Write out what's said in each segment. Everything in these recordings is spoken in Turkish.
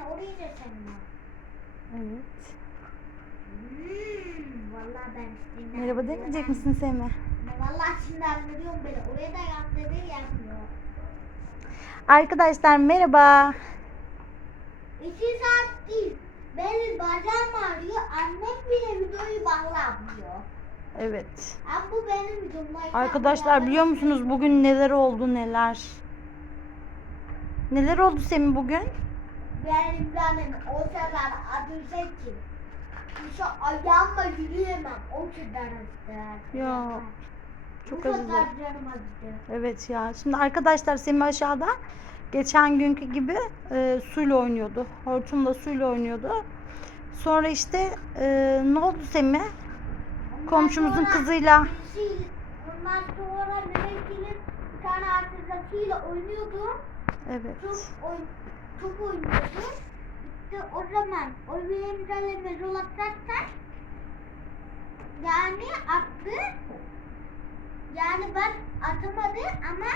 Anne orayı da senin. Evet. Hmm, vallahi ben şimdi Merhaba demeyecek misin Semih? Vallahi şimdi anlıyorum beni. Oraya da yap dedi yapmıyor. Arkadaşlar merhaba. İki saat değil. Benim bacağım ağrıyor. Annem bile videoyu bağlamıyor. Evet. Ama bu benim videom. Arkadaşlar biliyor musunuz bugün neler oldu neler? Neler oldu Semih bugün? Benim canım o kadar adı ki. Şu ayağımla yürüyemem. O kadar acıdı. Ya, çok acıdı. canım acıdı. Evet ya. Şimdi arkadaşlar Semih aşağıda geçen günkü gibi e, suyla oynuyordu. Hortumla suyla oynuyordu. Sonra işte e, ne oldu Semih? Ondan Komşumuzun sonra kızıyla. birisi- Ondan sonra Mehmet'in bir tane arkadaşıyla oynuyordu. Evet. Oy, top oynuyordu. İşte o zaman o benim kaleme rol atarken yani attı. Yani ben atamadım ama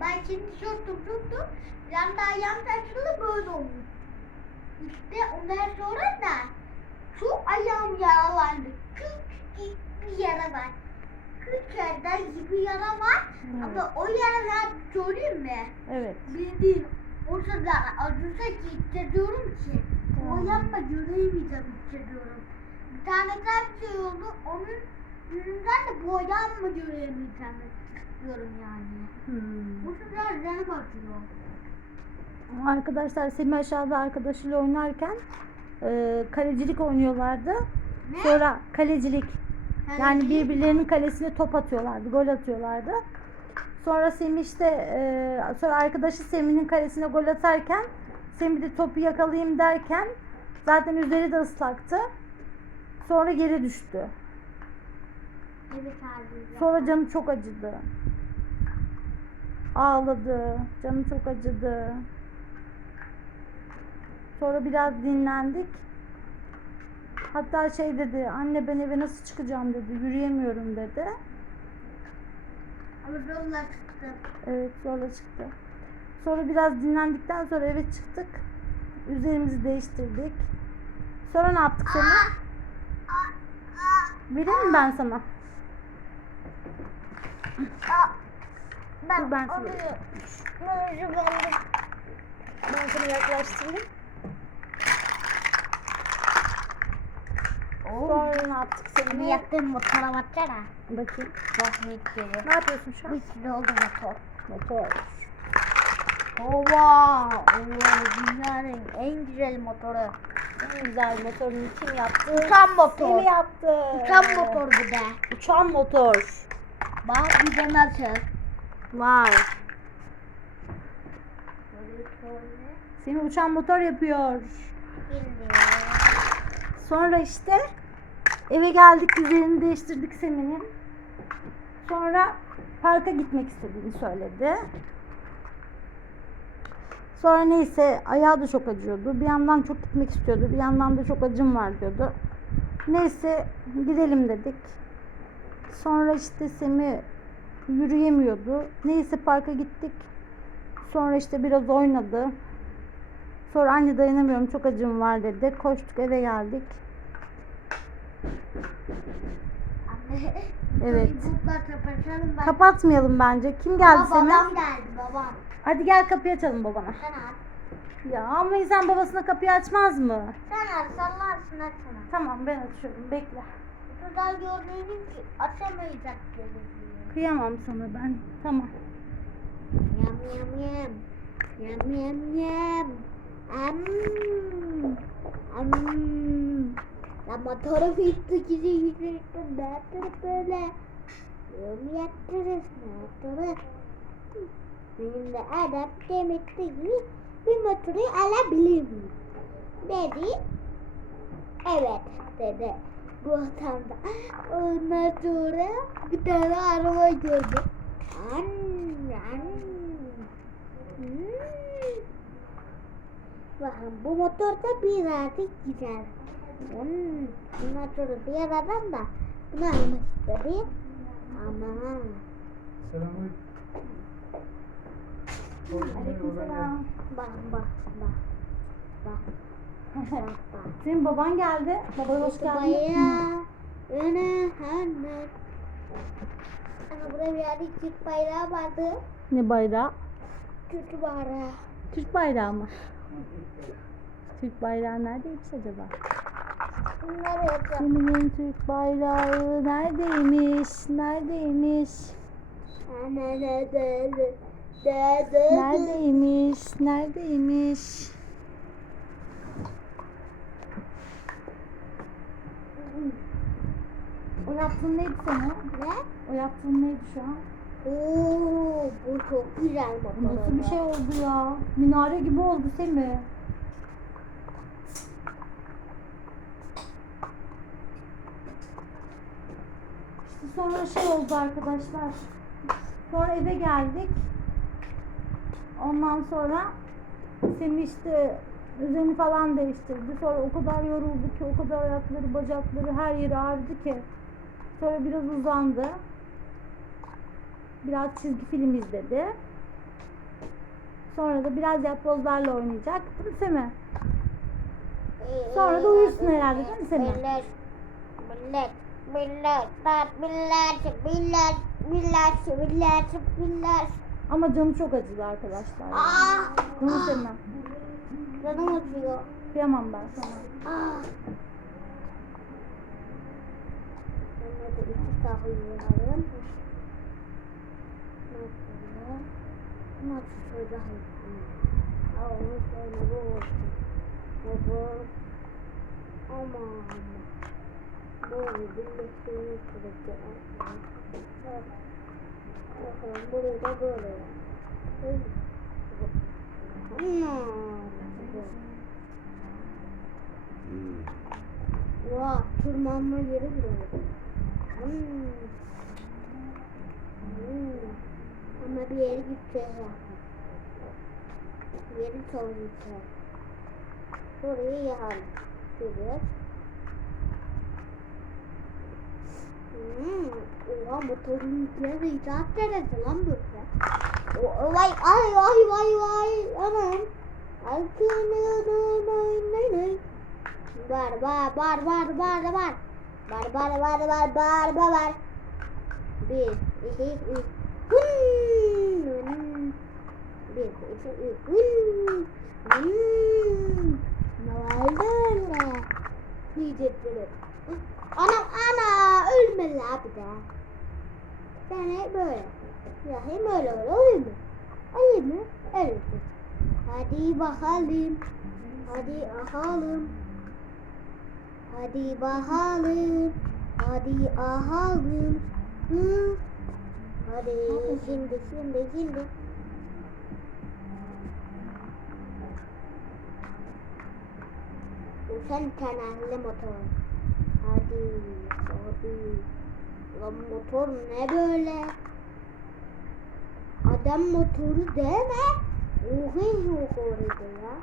ben şimdi şuttum şuttum. Yanda ayağım saçılı böyle olmuş. İşte ondan sonra da şu ayağım yaralandı. Küçük bir yara var. Küçük yerden gibi yara var. Ama o yaralar söyleyeyim mi? Evet. Bildiğin o kadar acısa ki hissediyorum ki. O yapma göremeyeceğim hissediyorum. Bir tane daha şey oldu. Onun yüzünden de ayağımı göremeyeceğim diyorum yani. Hmm. Bu kadar canım acıyor. Arkadaşlar Semih aşağıda arkadaşıyla oynarken e, kalecilik oynuyorlardı. Ne? Sonra kalecilik yani Kaleci- birbirlerinin kalesine top atıyorlardı, gol atıyorlardı. Sonra Semih işte e, sonra arkadaşı Semih'in kalesine gol atarken Semih de topu yakalayayım derken zaten üzeri de ıslaktı. Sonra geri düştü. Evet abi. Sonra canı çok acıdı. Ağladı. Canı çok acıdı. Sonra biraz dinlendik. Hatta şey dedi, anne ben eve nasıl çıkacağım dedi, yürüyemiyorum dedi. Ama zorla çıktı. Evet zorla çıktı. Sonra biraz dinlendikten sonra eve çıktık. Üzerimizi değiştirdik. Sonra ne yaptık sonra? Vereyim mi ben sana? Ben, Dur ben sana onu- Ben sana yaklaştırayım. Sonra ne yaptık seninle? yaktığım motora baksana. Bakayım. Bak ne geliyor. Ne yapıyorsun şu an? Bir sürü oldu motor. Motor. Ova! Dünyanın en güzel motoru. En güzel motorunu kim yaptı? Uçan motor. Seni yaptı. Uçan motor bu da. Uçan motor. Bak bir de nasıl? Vay. Seni uçan motor yapıyor. Sonra işte eve geldik üzerini değiştirdik Semin'in. Sonra parka gitmek istediğini söyledi. Sonra neyse ayağı da çok acıyordu. Bir yandan çok gitmek istiyordu. Bir yandan da çok acım var diyordu. Neyse gidelim dedik. Sonra işte Semi yürüyemiyordu. Neyse parka gittik. Sonra işte biraz oynadı. Sonra anne dayanamıyorum çok acım var dedi. Koştuk eve geldik. Evet. Kapatalım ben. Kapatmayalım bence. Kim geldi Aa, sana? babam geldi babam. Hadi gel kapıyı açalım babana. Sen aç. Ya ama insan babasına kapıyı açmaz mı? Sen aç. Sallarsın açsana. Tamam ben açıyorum. Bekle. Şuradan gördüğünüz ki açamayacak dedi. Kıyamam sana ben. Tamam. Yam yam yam. Yam yam yam. Am. Am. Motoru fittı gizi gizi ne yaptırıp böyle. Yorum yaptırırız ne yaptırır. Benim de adam demek gibi bir motoru alabilir miyim? Dedi. Evet dedi. Bu adam da. Ondan sonra bir tane araba gördü. An, an. Hmm. Bakın bu motor da birazcık güzel. Hmm. Bundan sonra diğer adam da bunu almak istedi. Ama Selamünaleyküm. Aleykümselam. Bak bak bak. Bak bak bak. Senin baban geldi. Baba hoş geldin. Öne hemen. Ana burada bir yerde Türk bayrağı vardı. Ne bayrağı? Türk bayrağı. Türk bayrağı mı? Türk bayrağı neredeymiş acaba? Bunları yapacağım. Geminin Türk bayrağı neredeymiş? Neredeymiş? Neredeymiş? Neredeymiş? O yaptığın neydi senin? Ne? O yaptığın neydi şu an? Oo, bu çok güzel motor. nasıl bir şey oldu ya? Minare gibi oldu Semi. İşte sonra şey oldu arkadaşlar. Sonra eve geldik. Ondan sonra Semih işte üzerini falan değiştirdi. Sonra o kadar yoruldu ki, o kadar ayakları, bacakları her yeri ağrıdı ki. Sonra biraz uzandı. Biraz çizgi film izledi. Sonra da biraz yapbozlarla oynayacak. Değil mi Semih? Sonra da uyursun herhalde değil mi Semih? Millet, millet, millet, millet, millet, millet, millet, millet. Ama canı çok acıdı arkadaşlar. Ah! Değil mi Semih? Canım acıyor. Kıyamam ben sana. Ah! Ben de iki kahve yiyelim. Nasıl? Hayatım? Aa, onu bu olsun. Aman. Böyle birleştirmek gerekiyor. Evet. Bakalım burayı da böyle. Hmm. Vah, tırmanma yeri burası. Hmm. Hmm. Ama bir yere gideceğiz. Yeri soracağız. Burayı yakalım. Şuraya. Hmm. Oha motorun içine icat derece lan. O- Vay ay ay vay vay aman. Ay kıymetli Bar bar bar bar bar bar. Bar bar bar bar bar bar bar. Bir, iki, üç. Hımm. Bir, iki, üç. Hımm. Hımm. Ne var böyle? Diyecek böyle. Anam ana ölme la bir de. Ben hep böyle. Ya hem öyle öyle olur mu? Olur mu? Evet. Hadi bakalım. Hadi ahalım. Hadi bakalım. Hadi ahalım. Hı. Hadi şimdi şimdi şimdi. Sen kenarlı motor. Hadi hadi. Lan motor ne böyle? Adam motoru deme. Oha motoru ya.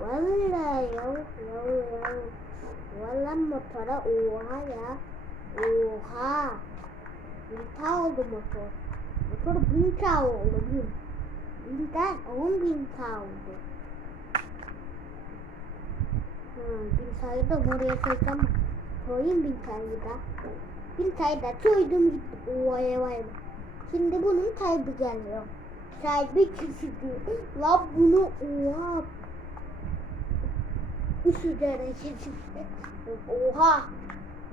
Vallahi ya ya ya. Vallahi motora oha ya. Oha. Bin ta oldu motor. Motor bin ta oldu bin. Binden on bin ta oldu. Ha, bin tayı da buraya koysam koyayım bin tayı da. Bin tayı da koydum gitti. Vay vay. Şimdi bunun kaybı geliyor. Sahibi küçüldü. La bunu oha. Derece çıktı. Oha.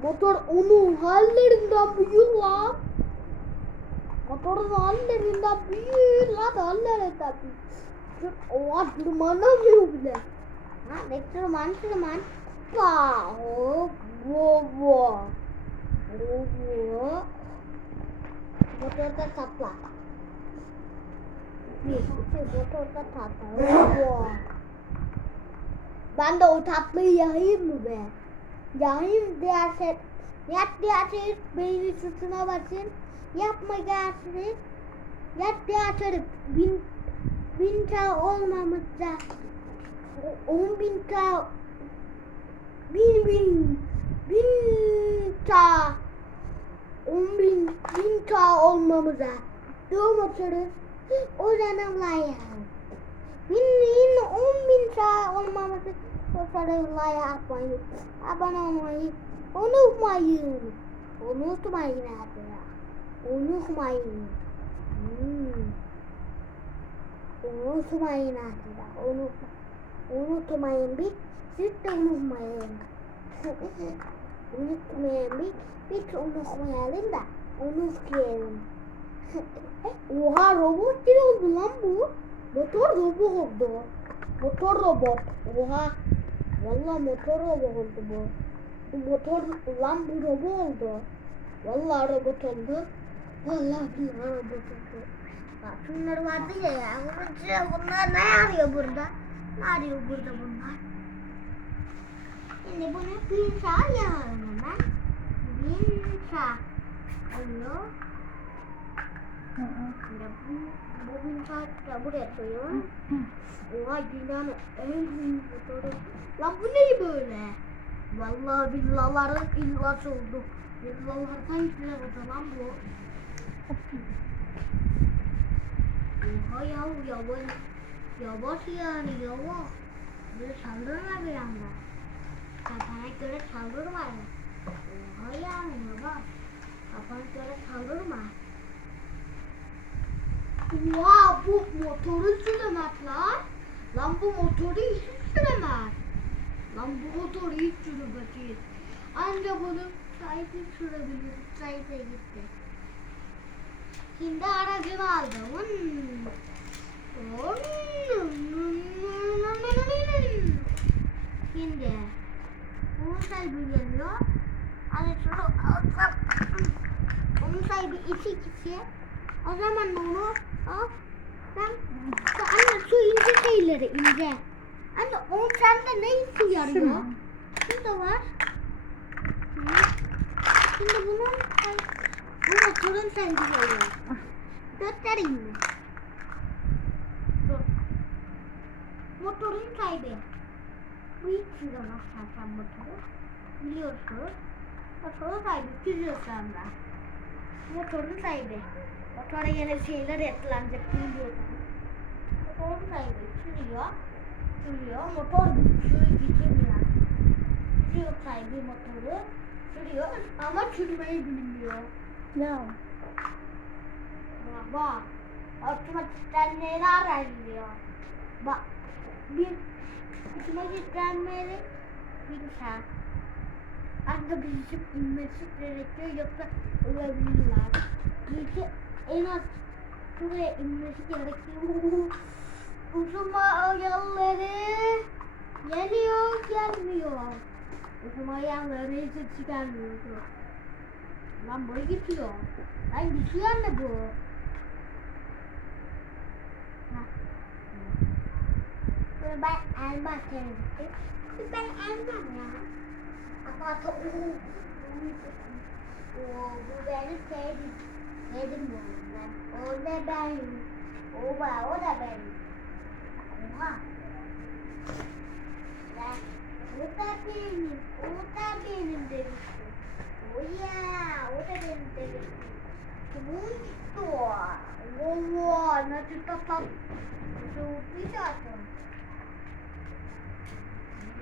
Motor onun hallerinden büyük la. Motorun hallerinden büyük la hallerinden büyük. Oha tırmanamıyor bile. Ha tırman tırman. Pa hop Bo bo. Motorda sapla. Bir, iki, motorda tatlı. Oo. Ben de o tatlıyı yayayım mı be? Yayayım diğerse yat diğerse beyni sütuna basın. Yapma gelsin. Yat diğerse bin bin tane olmamızda on bin tane bin bin bin tane on bin bin ta olmamıza. Dur motoru. O canımla ya. Yine 10 bin saat olmaması o sarayla yapmayı. Abone olmayı unutmayın. Unutmayın abi. Unutmayın. Hmm. Unutmayın abi ya. Unutma. Unutmayın bir. Siz de unutmayın. Unutmayın bir. Hiç unutmayalım da unutmayalım. Oha robot gibi oldu lan bu. Motor robot oldu. Motor robot. Oha. Vallahi motor robot oldu bu. Bu motor lan bu robot oldu. Vallahi robot oldu. Vallahi billahi robot oldu. Bak şunlar vardı ya ya. Bunlar ne arıyor burada? Ne arıyor burada bunlar? Şimdi bunu bir saat yaparım hemen. Bir saat. Oluyor. Şimdi bu, bu bin de buraya koyuyorum. Oha dünyanın en büyük motoru. Lan bu ne böyle? Vallahi villaların illası oldu. Villalardan güzel oldu lan bu. Oha ya yavaş. Yavaş yani yavaş. Böyle saldırma bir anda. Kafana göre saldırma. Oha yani yavaş. Kafana göre saldırma. Oha bu motoru süremez lan. Lan bu motoru hiç süremez. Lan bu motoru hiç süremez. Anca bunu sahibi sürebilir. Sahibi gitti. Şimdi aracımı aldım. Hmm. Şimdi bunun sahibi geliyor. Alsam. Onun sahibi iki kişi. O zaman onu al. Ben anne şu ince şeyleri ince. Anne o sende ne işe yarıyor? Şu. Şurada var. Şimdi bunun bu motorun sende oluyor. Göstereyim mi? Motorun sahibi. Bu hiç süremez zaten motoru. Biliyorsunuz. Motorun sahibi sürüyor sonra. Motorun sahibi. Motora yine şeyler eklenecek biliyorsunuz. Motorun sahibi sürüyor. Sürüyor. Motor sürü gitmiyor. Sürüyor sahibi motoru. Sürüyor ama sürmeyi bilmiyor. Ya. Bak. Otomatikten neler ayrılıyor. Bak. Bir otomatikten beri bir saat. Ancak bizim inmesi gerekiyor yoksa ölebilirler. Çünkü en az şuraya inmesi gerekiyor. Uzuma yolları geliyor gelmiyor. Uzuma yolları hiç çıkarmıyor. Lan boy gidiyor. Lan gidiyor anne bu. Ha. Bunu ben elma sevdim. Ben elmam ya. Ama to o bu benim sevdim. Sevdim bu. Ben, o da benim. O da, o da benim. Oha. Ben, o da benim. O da benim demiştim. O ya, o da benim demiştim. Muito! Vovó, nasıl tatlı. Çok güzel.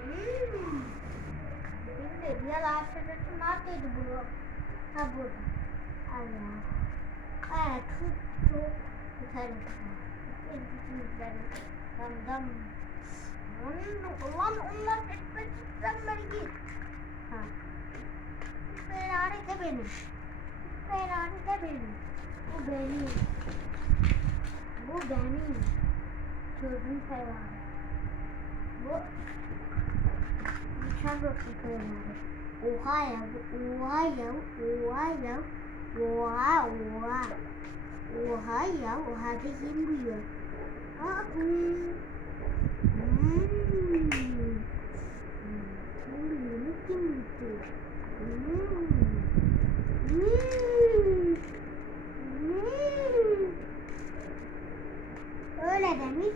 Hmm. Şimdi diğer arkadaşım neredeydi bu? Ha burada. Al ya. Evet, çok çok güzel. Güzel. Dam dam. Ulan onlar etmek istemleri git. Ha. Ferrari de benim. Ferrari de benim. Bu benim. Bu benim. Çocuğun Ferrari. Bu Rotlu Ferrari. Oha ya, bu- oha ya, oha ya, oha, oha. Oha ya, oha da kim. Hmm. Hmm. Öyle demiş.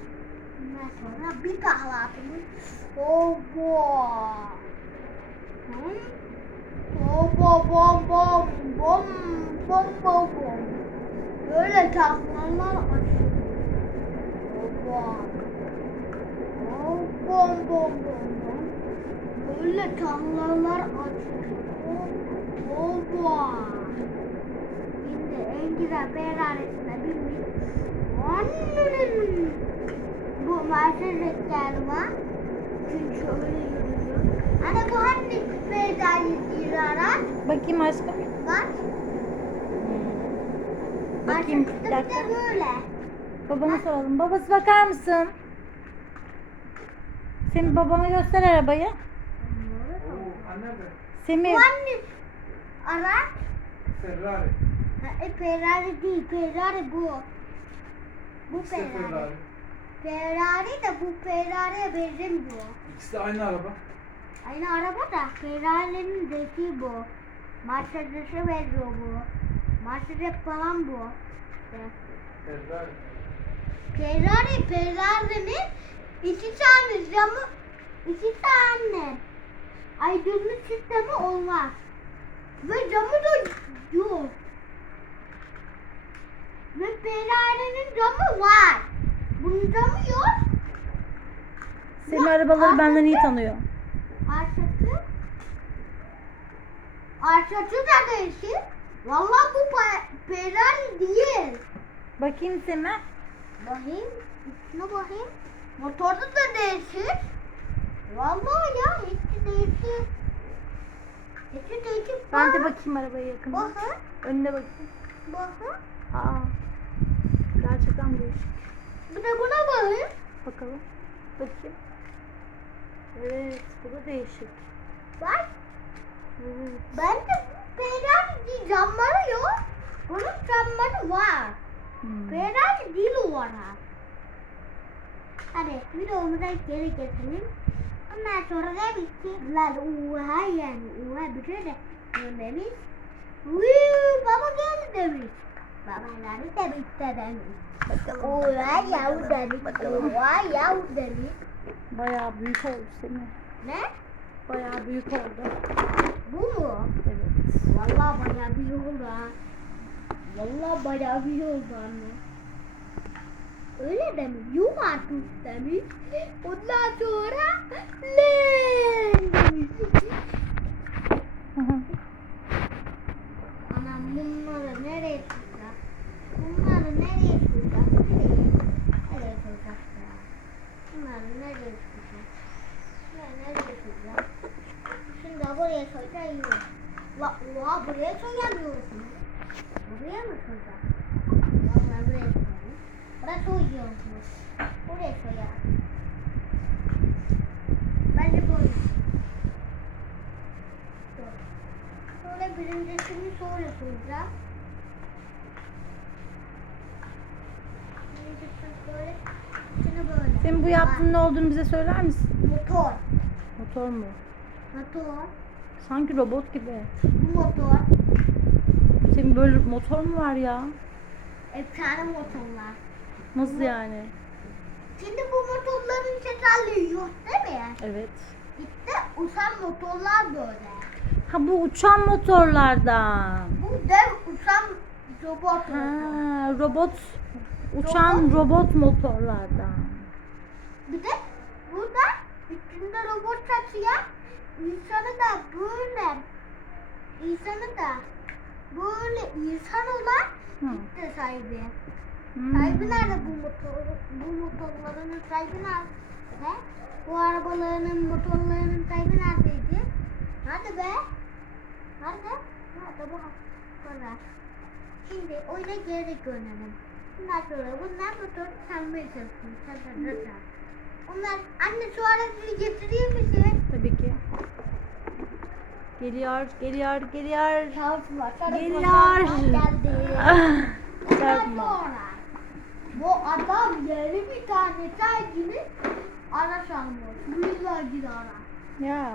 Ondan sonra bir kahvaltımız. Bomba. Bomba bomba bomba bomba Böyle takmanlar açılıyor. Bomba. Bom bom bom bom. Böyle tarlalar açılıyor. Bomba. Şimdi en güzel ben arasında bir bir. Bu Mercedes geldi bak. Hani bu hangi Ferrari'si ara? Bakayım aşkım. Bak. Bakayım Arkası bir da dakika. böyle. Babana soralım. Babası bakar mısın? Semih babana göster arabayı. Anne de Semih. Bu hangi ara? Ferrari. Ha, e, Ferrari değil, Ferrari bu. Bu İşte Ferrari. Ferrari. Ferrari de bu Ferrari'ye benzemiyor. İkisi de aynı araba. Aynı araba da Ferrari'nin dediği bu. Mercedes'e benziyor bu. Mercedes falan bu. Ferrari. Ferrari, Ferrari'nin iki tane camı, iki tane aydınlık sistemi olmaz. Ve camı da yok. Ve Ferrari'nin camı var. Camı yok. Semih arabaları benden iyi tanıyor. Arşası. Arşası da değişik. Vallahi bu Ferrari değil. Bakayım Semih. Bakayım. Üstüne bakayım. Motoru da değişik. Vallahi ya içi değişik. İçi değişik. Ben de bak. bakayım arabaya yakın. Bakın. Önüne bakayım. Bakın. Aa. Gerçekten değişik. Bir de buna bakayım. Bakalım. Bakayım. Evet, bu da değişik. Bak. Evet. Ben de değil camları yok. Bunun camları var. Hmm. Ferrari değil o ara. Hadi videomuza geri getirelim. Ondan sonra demiş ki lan uha yani uha bir şey de demiş. Woo baba geldi demiş. Babaları demiş de demiş. Uha yahu demiş. Uha yahu demiş. Bayağı büyük oldu Semih. Ne? Bayağı büyük oldu. Bu mu? Evet. Vallahi bayağı bir oldu ha. Vallahi bayağı bir oldu anne. Öyle demiş. Yok artık demiş. Ondan sonra lan demiş. Anam bunları nereye tutacak? Bunları nereye tutacak? Nereye? Nereye tutacak ya? Bunları nereye tutacak? Bunları nereye tutacak? Şimdi buraya olur. La oha buraya koyamıyorsun. Buraya mı koyacağız? Vallahi buraya koyalım. Burası uyuyormuş. Buraya koyalım. Ben de böyle. Dur. Sonra birincisini sonra koyacağım. Birincisini böyle. Şimdi böyle. Yaptığın ne olduğunu bize söyler misin? Motor. Motor mu? Motor. Sanki robot gibi. Motor. Senin böyle motor mu var ya? Efsane motorlar. Nasıl yani? Şimdi bu motorların tekerleği yok değil mi? Evet. İşte uçan motorlar böyle. Ha bu uçan motorlardan. Bu dev uçan robot. Ha, robot uçan robot motorlardan. Bir de burada üstünde robot taşıyan insanı da böyle insanı da böyle insan olan işte sahibi. Hmm. Sahibi nerede bu motor? Bu motorların sahibi nerede? Bu arabaların motorlarının sahibi neredeydi? Nerede be? Nerede? Nerede bu? Burada. Şimdi oyuna geri dönelim. Bundan sonra bunlar motor sanmaya çalışsın. Onlar anne şu aracıyı getirir misin? Tabii ki. Geliyor, geliyor, geliyor. Çalışma. çalışma, Geliyor. Çarpma. bu adam yeni bir tane sergini araç almış. Güzel bir araç. Ya.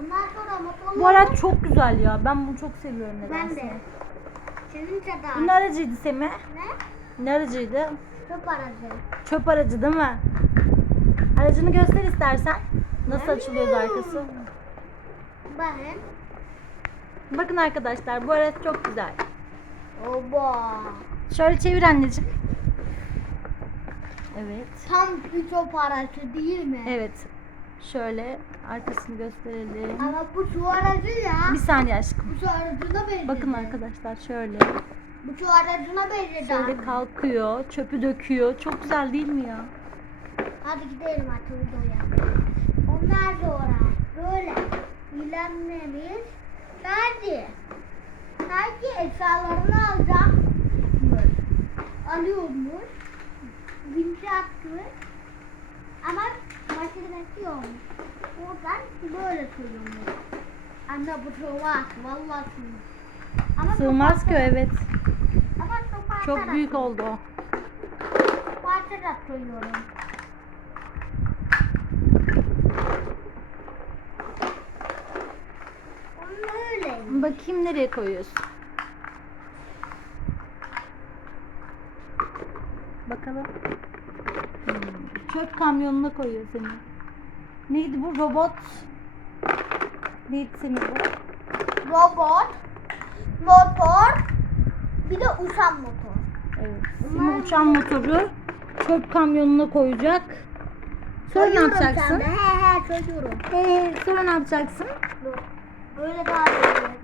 Ondan sonra motorları... Bu araç çok güzel ya. Ben bunu çok seviyorum Ben nedense. de. Senin kadar. Bu ne aracıydı Semih? Ne? Ne aracıydı? Çöp aracı. Çöp aracı değil mi? Aracını göster istersen. Nasıl açılıyordu arkası? Bakın. Bakın arkadaşlar bu araç çok güzel. Oba. Şöyle çevir anneciğim. Evet. Tam bir top aracı değil mi? Evet. Şöyle arkasını gösterelim. Ama bu su aracı ya. Bir saniye aşkım. Bu su aracına benzedi. Bakın arkadaşlar şöyle. Bu su aracına benzedi. Şöyle kalkıyor, çöpü döküyor. Çok güzel değil mi ya? Hadi gidelim artık videoya. Ondan sonra böyle ilerlememiz sadece sadece eşyalarını alacakmış. Alıyormuş. Atmış. Ama makinesi yokmuş. Oradan böyle sürüyormuş. Anne bu sığmaz. Vallahi sığmaz. Ama Sığmaz ki evet. Ama Çok büyük oldu o. atarak koyuyorum. Onu öyle. Bakayım nereye koyuyorsun? Bakalım. Hmm, Çöp kamyonuna koyuyor seni. Neydi bu robot? Neydi senin bu? Robot, motor, bir de uçan motor. Evet. Senin uçan motoru çöp kamyonuna koyacak. Sonra ne yapacaksın? He he koyuyorum. Ee, sonra ne yapacaksın? Böyle daha iyi.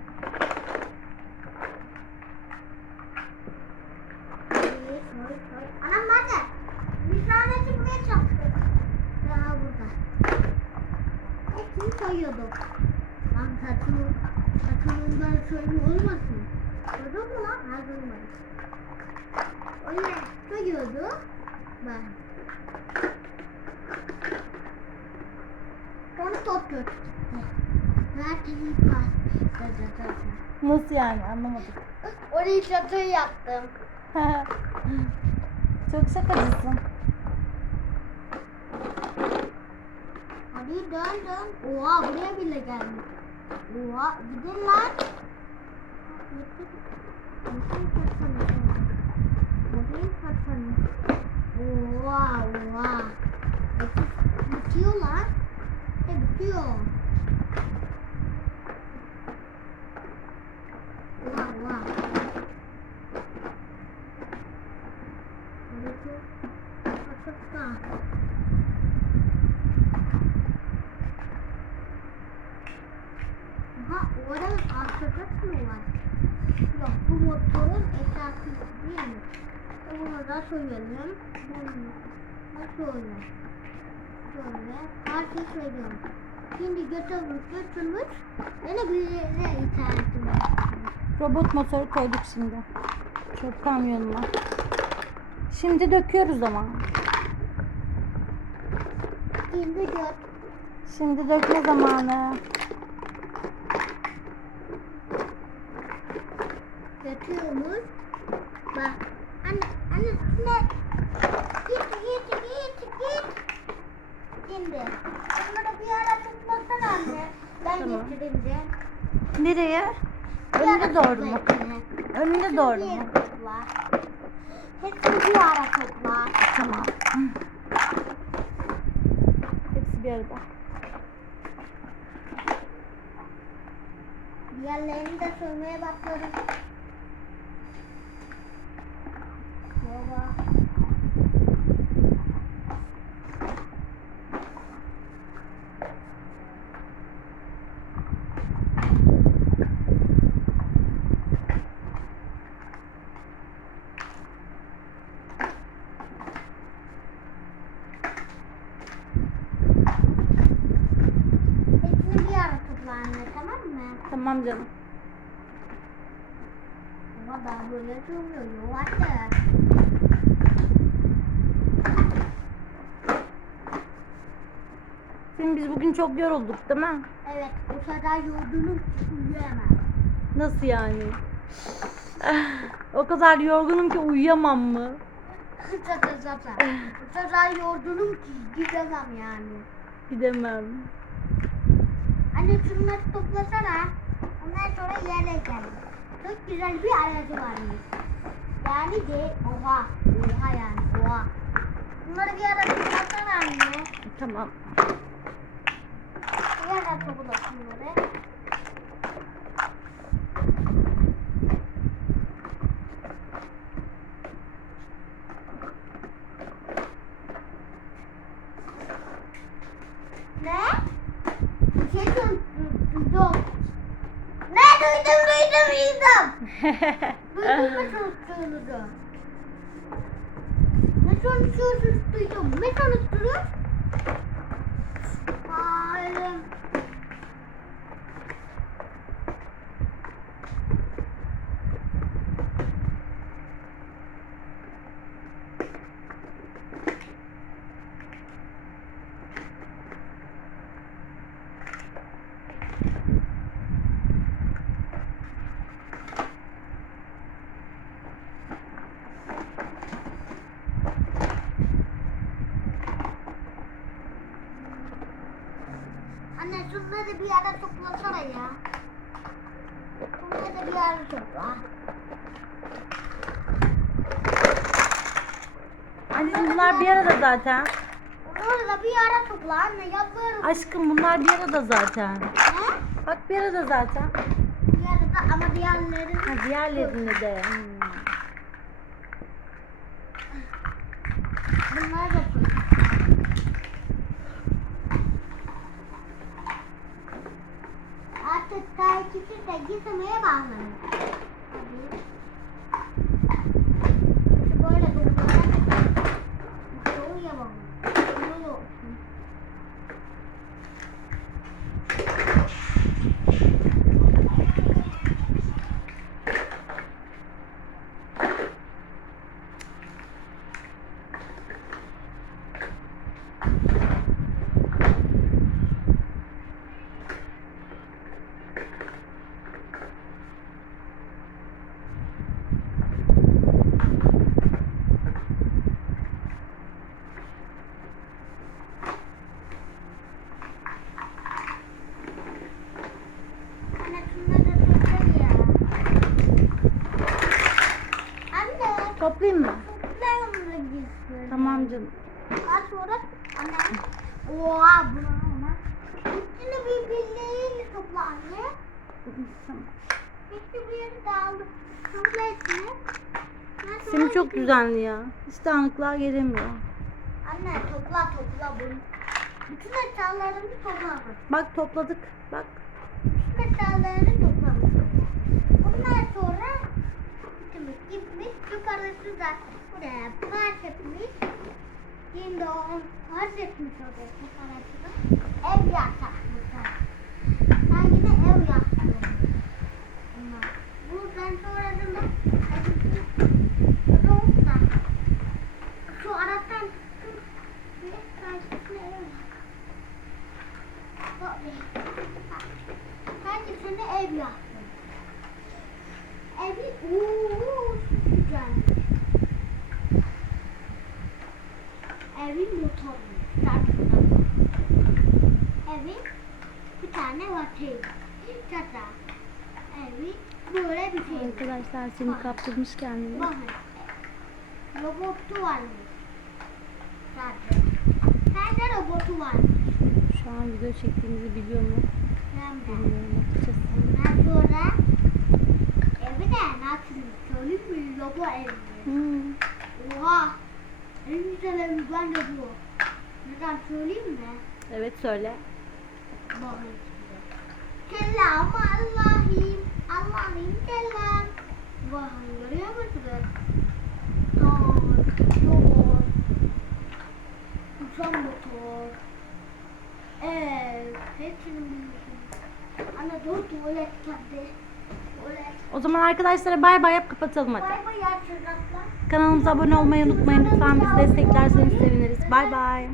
Anam nerede? Bir tanesi buraya çarptı. Daha burada. Koyuyorduk. Lan saçımı, saçımından şöyle olmasın. Gördün mü lan? Ha görmedim. Öyle koyuyorduk. Ben. Onu top götürdü. Bir pas? Nasıl yani anlamadım. Orayı çatı yaptım. Çok şakacısın. Hadi dön dön. Oha buraya bile gelmiş. Oha gidin lan. Oha oha. Bit- Bitiyor lan. E bitiyor. Oha oha. Burası açıkta. Aha orada arkadaş mı var? Yok bu motorun esası değil mi? E söyleyelim. Bunu da şöyle. Parça söylüyorum. Şimdi götürmüş götürmüş. Yine bir yere internetim Robot motoru koyduk şimdi. Çöp kamyonuna. Şimdi döküyoruz ama. Şimdi gör. Şimdi dökme zamanı. Götürüyormuş. Bak. Anne, anne, anne. Git, git, git, git. Şimdi. Bunları bir ara tutmasana anne. Ben Tamam. getirince. Nereye? Önüne doğru mu? Önüne doğru mu? topla. Hepsini bir ara topla. Tamam. Hepsi bir arada. Diğerlerini de soymaya başladım. Baba. Hepsini bir ara topla anne tamam canım. Ama ben böyle durmuyor yuvarlak. Şimdi biz bugün çok yorulduk değil mi? Evet o kadar yorgunum ki uyuyamam. Nasıl yani? o kadar yorgunum ki uyuyamam mı? Zaten zaten. O kadar yorgunum ki gidemem yani. Gidemem. Anne şunları toplasana. Ondan sonra yere geldim. Çok güzel bir aracı varmış. Yani de oha. Oha yani oha. Bunları bir ara toplasana anne. Tamam. Nereden topu da bunları? Ne? Şey duydum. Ne duydum duydum duydum. duydum mu çalıştığınızı? Ne çalışıyorsunuz duydum. Ne çalıştınız? Hayır. Anne şunları bir yere toplasana ya. Bunları bir yere topla. Anneciğim bunlar bir arada zaten. Onları da bir yere topla anne yaparım. Aşkım bunlar bir arada zaten. Ne? Bak bir arada zaten. Bir yere ama diğerleri Ha, diğerlerinde de. Hmm. bunlar da. Artık takipçi de gitmeye bağlanır. Hadi. Böyle toplayarak Doğru yapalım. Böyle olsun. Anne şunları da topla ya. Anne. Toplayayım mı? Toplayalım da gitsin. Tamam canım. Kaç sonra anne. Oha bunu ama. Üstünü birbirleriyle topla anne. Bitti bir yeri dağıldı. Topla hepsini. Ben sonra Seni çok gideyim. Düzenli ya. Hiç dağınıklığa gelemiyor. Anne topla topla bunu. Bütün eşyalarını topla. Bak topladık. Bak. Bütün eşyalarını topla. Ondan sonra gitmiş gitmiş yukarısı da buraya park etmiş. Şimdi o park etmiş oraya yukarısı Ev yapacakmışlar. Ben yine ev yaptım. Bunlar. Buradan sonra da Rosta. Şu aradan bir karşısına ev yap. Böyle. Karşısına ev yaptım. Evi uuu güzelmiş. Evin motoru. Tartışmalı. Evin bir tane vatayı. Çata. Evi böyle bir şey. Arkadaşlar seni kaptırmış kendini. Robotu varmış. Sadece. Sadece robotu varmış. Şu an video çektiğimizi biliyor mu? Ben. Bilmiyorum açıkçası. Ondan sonra evi de nasıl söyleyeyim mi? Lobo evi. Hmm. Oha. En güzel evi ben de bu. Neden söyleyeyim mi? Evet söyle. Bakın. Selam Allah'ım. Allah'ım selam. Uçan motor, ev, hepsini dur tuvalet. Tuvalet. O zaman arkadaşlara bay bay yap kapatalım hadi. Bay bay ya çocuklar. Kanalımıza abone olmayı unutmayın. Lütfen bizi desteklerseniz seviniriz. Bay bay.